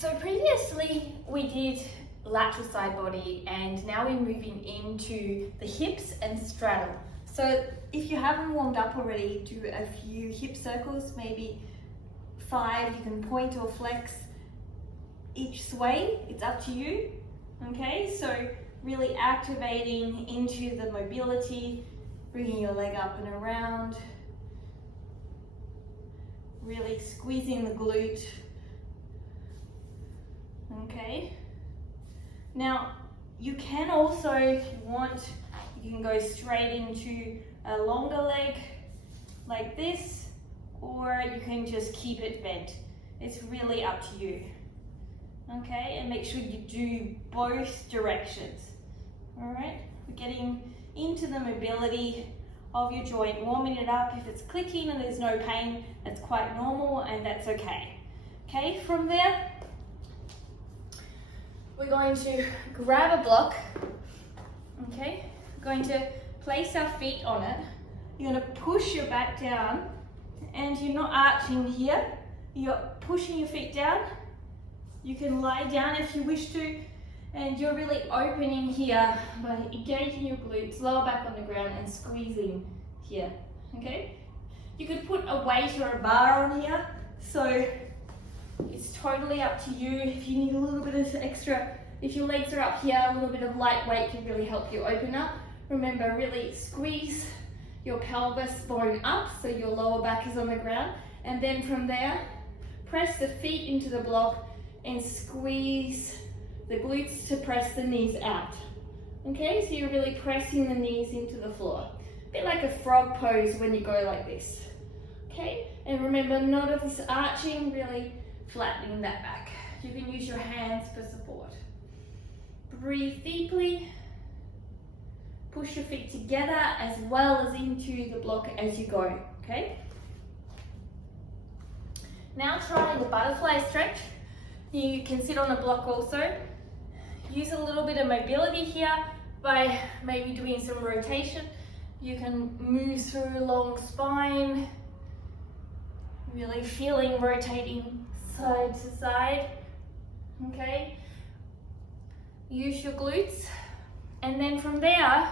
So previously we did lateral side body, and now we're moving into the hips and straddle. So if you haven't warmed up already, do a few hip circles, maybe 5. You can point or flex each sway, it's up to you. Okay, so really activating into the mobility, bringing your leg up and around, really squeezing the glute. Okay, now you can also, if you want, you can go straight into a longer leg like this, or you can just keep it bent. It's really up to you. Okay, and make sure you do both directions. All right, we're getting into the mobility of your joint, warming it up. If it's clicking and there's no pain, that's quite normal and that's okay. Okay, from there, we're going to grab a block. Okay, we're going to place our feet on it. You're going to push your back down, and you're not arching here. You're pushing your feet down. You can lie down if you wish to, and you're really opening here by engaging your glutes, lower back on the ground and squeezing here, okay? You could put a weight or a bar on here, so it's totally up to you. If you need a little bit of extra, if your legs are up here, a little bit of light weight can really help you open up. Remember, really squeeze your pelvis bone up so your lower back is on the ground, and then from there, press the feet into the block and squeeze the glutes to press the knees out. Okay, so you're really pressing the knees into the floor. A bit like a frog pose when you go like this. Okay, and remember, none of this arching, really flattening that back. You can use your hands for support. Breathe deeply. Push your feet together as well as into the block as you go, okay? Now try the butterfly stretch. You can sit on a block also. Use a little bit of mobility here by maybe doing some rotation. You can move through a long spine, really feeling rotating side to side, okay? Use your glutes, and then from there,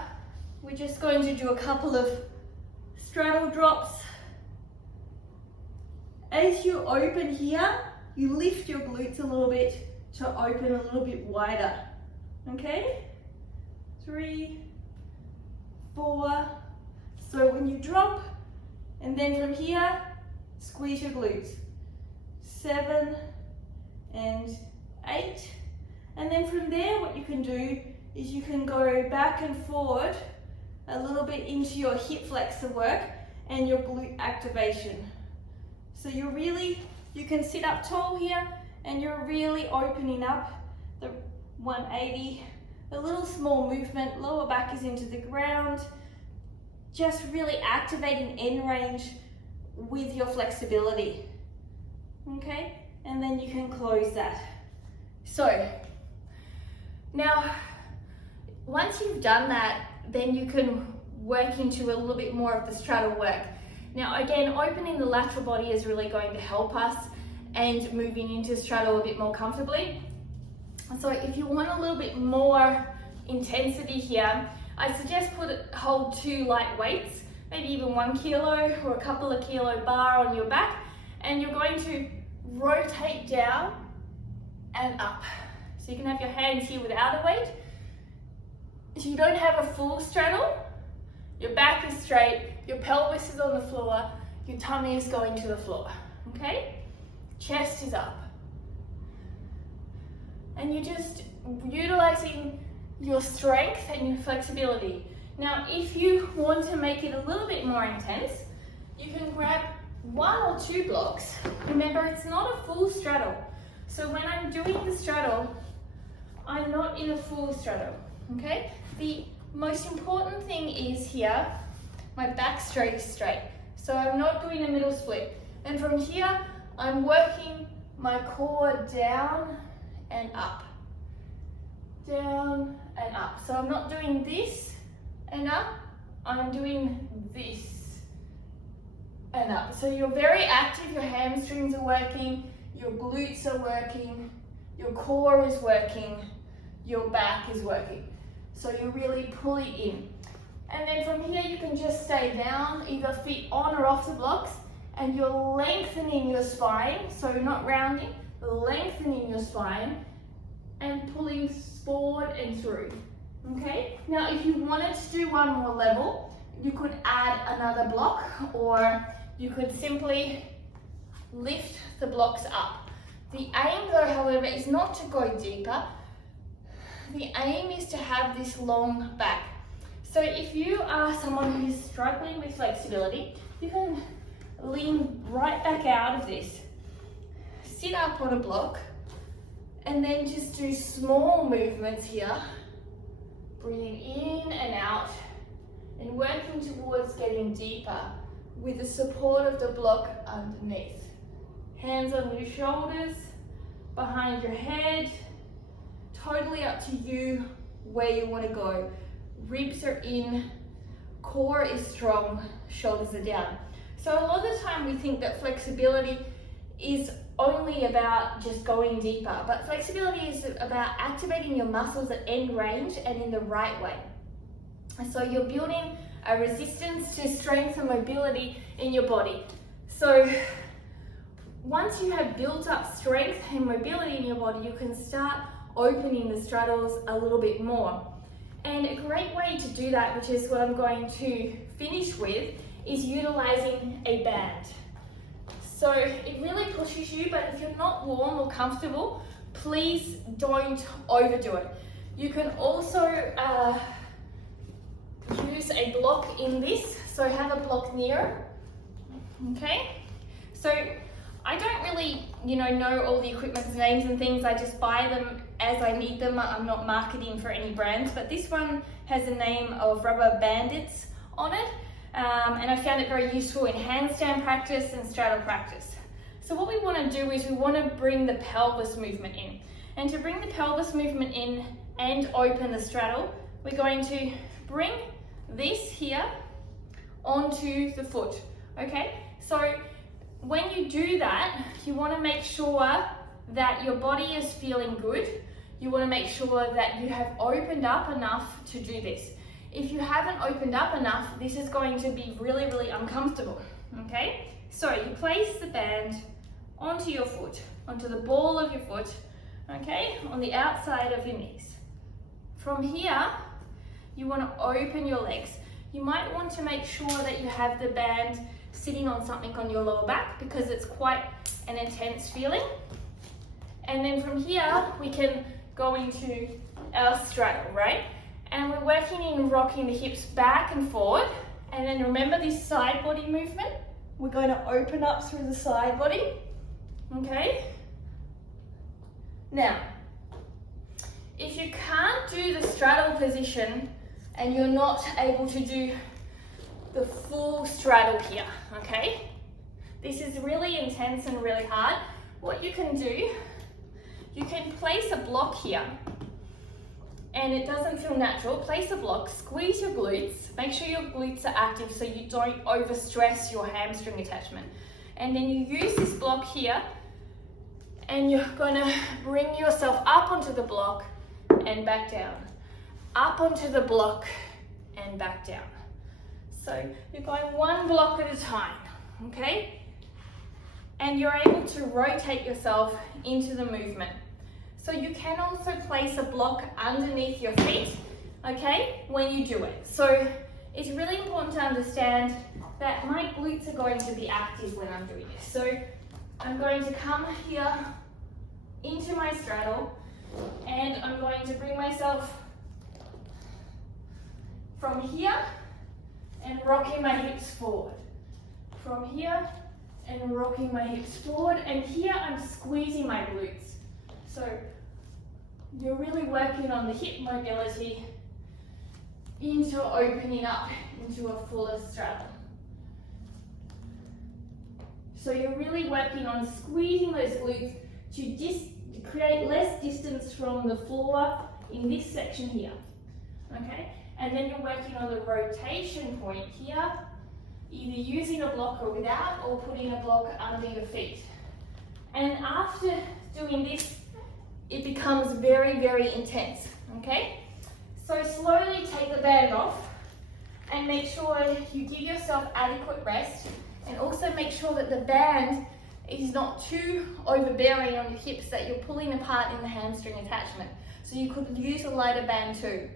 we're just going to do a couple of straddle drops. As you open here, you lift your glutes a little bit to open a little bit wider, okay? 3, 4, so when you drop, and then from here, squeeze your glutes. 7 and 8, and then from there, what you can do is you can go back and forward a little bit into your hip flexor work and your glute activation. So you can sit up tall here, and you're really opening up the 180, a little small movement, lower back is into the ground, just really activating end range with your flexibility, okay? And then you can close that. So, now, once you've done that, then you can work into a little bit more of the straddle work. Now again, opening the lateral body is really going to help us and moving into straddle a bit more comfortably. So if you want a little bit more intensity here, I suggest hold 2 light weights, maybe even 1 kilo or a couple of kilo bar on your back, and you're going to rotate down and up. So you can have your hands here without a weight. If you don't have a full straddle, your back is straight, your pelvis is on the floor, your tummy is going to the floor, okay? Chest is up. And you're just utilizing your strength and your flexibility. Now, if you want to make it a little bit more intense, you can grab 1 or 2 blocks. Remember, it's not a full straddle. So when I'm doing the straddle, I'm not in a full straddle, okay? The most important thing is here, my back straight is straight. So I'm not doing a middle split. And from here, I'm working my core down and up. Down and up. So I'm not doing this and up, I'm doing this and up. So you're very active, your hamstrings are working, your glutes are working, your core is working, your back is working. So you really pull it in. And then from here you can just stay down, either feet on or off the blocks, and you're lengthening your spine, so you're not rounding, lengthening your spine and pulling forward and through. Okay? Now if you wanted to do one more level, you could add another block, or you could simply lift the blocks up. The aim though, however, is not to go deeper. The aim is to have this long back. So if you are someone who's struggling with flexibility, you can lean right back out of this. Sit up on a block and then just do small movements here. Breathing in and out and working towards getting deeper with the support of the block underneath. Hands on your shoulders, behind your head. Totally up to you where you want to go. Ribs are in, core is strong, shoulders are down. So a lot of the time we think that flexibility is only about just going deeper, but flexibility is about activating your muscles at end range and in the right way. So you're building a resistance to strength and mobility in your body. So once you have built up strength and mobility in your body, you can start opening the straddles a little bit more. And a great way to do that, which is what I'm going to finish with, is utilizing a band. So it really pushes you, but if you're not warm or comfortable, please don't overdo it. You can also use a block in this, so have a block near, okay? So I don't really, know all the equipment's names and things. I just buy them as I need them. I'm not marketing for any brands, but this one has the name of Rubber Bandits on it. And I found it very useful in handstand practice and straddle practice. So what we want to do is we want to bring the pelvis movement in. And to bring the pelvis movement in and open the straddle, we're going to bring this here onto the foot, okay? So when you do that, you want to make sure that your body is feeling good. You want to make sure that you have opened up enough to do this. If you haven't opened up enough, this is going to be really, really uncomfortable, okay? So you place the band onto your foot, onto the ball of your foot, okay? On the outside of your knees. From here, you want to open your legs. You might want to make sure that you have the band sitting on something on your lower back because it's quite an intense feeling. And then from here, we can go into our straddle, right? And we're working in rocking the hips back and forward. And then remember this side body movement? We're going to open up through the side body, okay? Now, if you can't do the straddle position and you're not able to do the full straddle here, okay? This is really intense and really hard. What you can do, you can place a block here and it doesn't feel natural. Place a block, squeeze your glutes, make sure your glutes are active so you don't overstress your hamstring attachment. And then you use this block here and you're gonna bring yourself up onto the block and back down. Up onto the block and back down. So you're going one block at a time, okay? And you're able to rotate yourself into the movement. So you can also place a block underneath your feet, okay, when you do it. So it's really important to understand that my glutes are going to be active when I'm doing this. So I'm going to come here into my straddle and I'm going to bring myself from here and rocking my hips forward. From here and rocking my hips forward, and here I'm squeezing my glutes. So you're really working on the hip mobility into opening up into a fuller straddle. So you're really working on squeezing those glutes to create less distance from the floor in this section here, okay? And then you're working on the rotation point here, either using a block or without, or putting a block under your feet. And after doing this, it becomes very, very intense, okay? So slowly take the band off and make sure you give yourself adequate rest, and also make sure that the band is not too overbearing on your hips that you're pulling apart in the hamstring attachment. So you could use a lighter band too.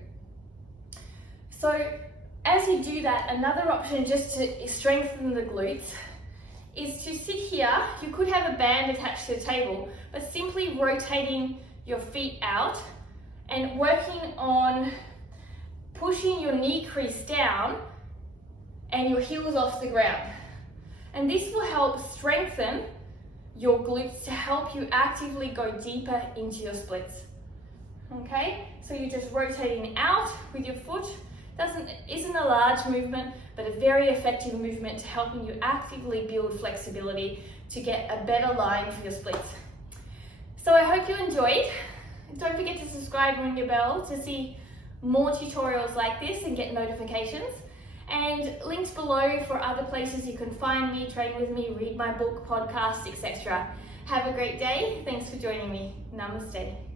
So as you do that, another option just to strengthen the glutes is to sit here. You could have a band attached to the table, but simply rotating your feet out and working on pushing your knee crease down and your heels off the ground. And this will help strengthen your glutes to help you actively go deeper into your splits. Okay, so you're just rotating out with your foot. Isn't a large movement, but a very effective movement to helping you actively build flexibility to get a better line for your splits. So I hope you enjoyed. Don't forget to subscribe and ring your bell to see more tutorials like this and get notifications. And links below for other places you can find me, train with me, read my book, podcast, etc. Have a great day. Thanks for joining me. Namaste.